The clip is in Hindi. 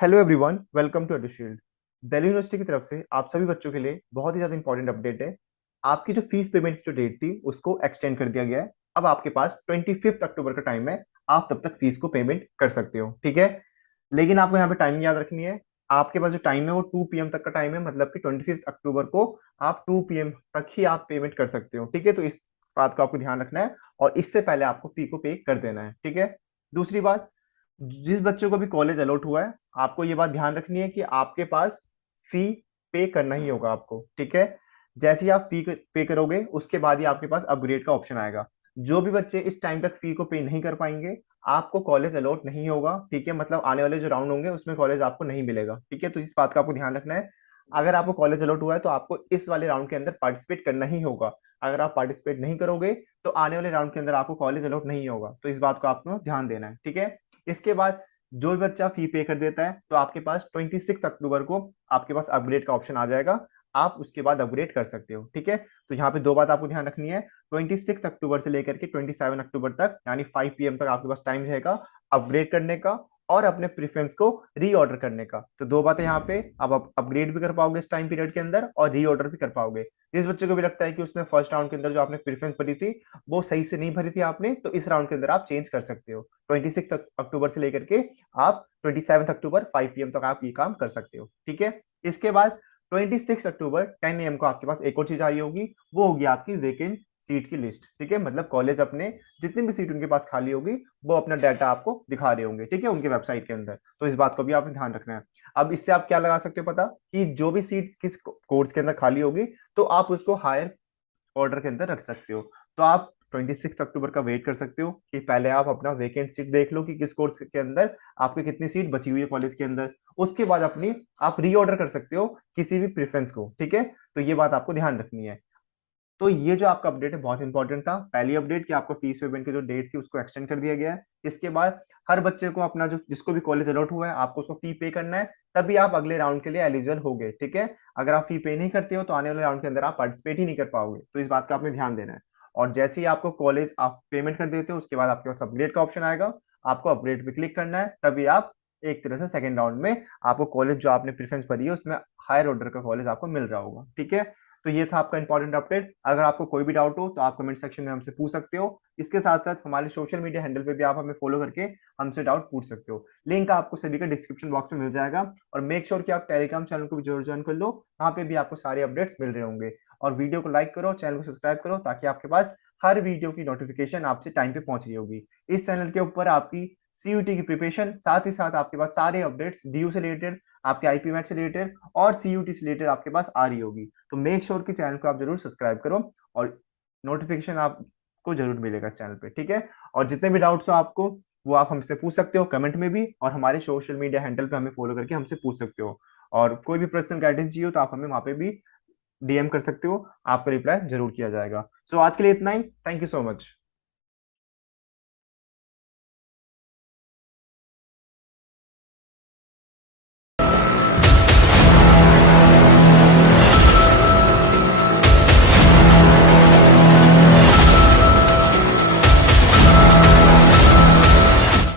Hello everyone, welcome to Edushield. Delhi university की तरफ से आप सभी बच्चों के लिए बहुत ही ज़्यादा इंपॉर्टेंट अपडेट है। आपकी जो फीस पेमेंट की जो डेट थी, उसको एक्सटेंड कर दिया गया है। अब आपके पास 25 अक्टूबर का टाइम है, आप तब तक फीस को पेमेंट कर सकते हो, ठीक है? लेकिन आपको यहाँ पे टाइमिंग याद रखनी है। आपके पास जो टाइम है वो 2 पीएम तक का टाइम है, मतलब कि 25 अक्टूबर को आप 2 पीएम तक ही आप पेमेंट कर सकते हो, ठीक है? तो इस बात का आपको ध्यान रखना है और इससे पहले आपको फी को पे कर देना है, ठीक है? दूसरी बात, जिस बच्चे को भी कॉलेज अलॉट हुआ है, आपको ये बात ध्यान रखनी है कि आपके पास फी पे करना ही होगा आपको, ठीक है? जैसे ही आप फी पे करोगे, उसके बाद ही आपके पास अपग्रेड का ऑप्शन आएगा। जो भी बच्चे इस टाइम तक फी को पे नहीं कर पाएंगे, आपको कॉलेज अलॉट नहीं होगा, ठीक है? मतलब आने वाले जो राउंड होंगे, उसमें कॉलेज आपको नहीं मिलेगा, ठीक है? तो इस बात का आपको ध्यान रखना है। अगर आपको कॉलेज अलॉट हुआ है, तो आपको इस वाले राउंड के अंदर पार्टिसिपेट करना ही होगा। अगर आप पार्टिसिपेट नहीं करोगे, तो आने वाले राउंड के अंदर आपको कॉलेज अलॉट नहीं होगा। तो इस बात को आपको ध्यान देना है, ठीक है? इसके बाद जो भी बच्चा फी पे कर देता है, तो आपके पास 26 अक्टूबर को आपके पास अपग्रेड का ऑप्शन आ जाएगा। आप उसके बाद अपग्रेड कर सकते हो, ठीक है? तो यहाँ पे 2 बात आपको ध्यान रखनी है। 26 अक्टूबर से लेकर के 27 अक्टूबर तक, यानी 5 पीएम तक आपके पास टाइम रहेगा अपग्रेड करने का और अपने प्रेफ़रेंस को रीऑर्डर करने का। तो 2 बातें यहाँ पे, आप अपग्रेड भी कर पाओगे इस टाइम पीरियड के अंदर और रीऑर्डर भी कर पाओगे। जिस बच्चे को भी लगता है कि उसने फर्स्ट राउंड के अंदर जो आपने प्रेफ़रेंस भरी थी, वो सही से नहीं भरी थी आपने, तो इस राउंड के अंदर आप चेंज कर सकते हो। 26 अक्टूबर से लेकर के आप 27 अक्टूबर 5 पीएम तक आप ये काम कर सकते हो, ठीक है? इसके बाद 26 अक्टूबर 10 एएम को आपके पास एक और चीज़ आई होगी, वो होगी आपकी वेकेंट सीट की लिस्ट, ठीक है? मतलब कॉलेज अपने जितनी भी सीट उनके पास खाली होगी, वो अपना डाटा आपको दिखा रहे होंगे, ठीक है? उनके वेबसाइट के अंदर। तो इस बात को भी आपने ध्यान रखना है। अब इससे आप क्या लगा सकते हो पता, कि जो भी सीट किस कोर्स के अंदर खाली होगी, तो आप उसको हायर ऑर्डर के अंदर रख सकते हो। तो आप 26 अक्टूबर का वेट कर सकते हो कि पहले आप अपना वेकेंट सीट देख लो कि किस कोर्स के अंदर आपकी कितनी सीट बची हुई है कॉलेज के अंदर। उसके बाद अपनी आप रीऑर्डर कर सकते हो किसी भी प्रेफ़रेंस को, ठीक है? तो ये बात आपको ध्यान रखनी है। तो ये जो आपका अपडेट है बहुत इंपॉर्टेंट था। पहली अपडेट कि आपको फीस पेमेंट की जो डेट थी उसको एक्सटेंड कर दिया गया है। इसके बाद हर बच्चे को अपना जो जिसको भी कॉलेज अलॉट हुआ है, आपको उसको फी पे करना है, तभी आप अगले राउंड के लिए एलिजिबल होगे, ठीक है? अगर आप फी पे नहीं करते हो, तो आने वाले राउंड के अंदर आप पार्टिसिपेट ही नहीं कर पाओगे। तो इस बात का आपने ध्यान देना है। और जैसे ही आपको कॉलेज आप पेमेंट कर देते हो, उसके बाद आपके पास अपग्रेड का ऑप्शन आएगा। आपको अपग्रेड पे क्लिक करना है, तभी आप एक तरह से सेकंड राउंड में आपको कॉलेज जो आपने प्रेफ़रेंस भरी है, उसमें हायर ऑर्डर का कॉलेज आपको मिल रहा होगा, ठीक है? तो ये था आपका इंपॉर्टेंट अपडेट। अगर आपको कोई भी डाउट हो, तो आप कमेंट सेक्शन में हमसे पूछ सकते हो। इसके साथ-साथ हमारे सोशल मीडिया हैंडल पे भी आप हमें फॉलो करके हमसे डाउट पूछ सकते हो। लिंक आपको सभी का डिस्क्रिप्शन बॉक्स में मिल जाएगा और मेक श्योर कि आप टेलीग्राम चैनल को भी ज़रूर जॉइन कर लो। वहाँ पे भी आपको सारे अपडेट्स मिल रहे होंगे। और वीडियो को लाइक करो, चैनल को सब्सक्राइब करो, ताकि आपके पास हर वीडियो की नोटिफ़िकेशन आपसे टाइम पे पहुँच रही होगी। इस चैनल के ऊपर आपकी सीयूटी की प्रिपरेशन, साथ ही साथ आपके पास सारे अपडेट्स डीयू से रिलेटेड, आपके आईपी मैथ से रिलेटेड और सीयूटी से रिलेटेड आपके पास आ रही होगी। तो मेक श्योर कि चैनल को आप ज़रूर सब्सक्राइब करो और नोटिफ़िकेशन आपको ज़रूर मिलेगा इस चैनल पे, ठीक है? और जितने भी डाउट्स हो आपको, वो आप हमसे पूछ सकते हो कमेंट में भी, और हमारे सोशल मीडिया हैंडल पे हमें फॉलो करके हमसे पूछ सकते हो। और कोई भी पर्सनल गाइडेंस चाहिए हो, तो आप हमें वहाँ पे भी डीएम कर सकते हो, आपका रिप्लाई ज़रूर किया जाएगा। सो आज के लिए इतना ही। Thank you so much.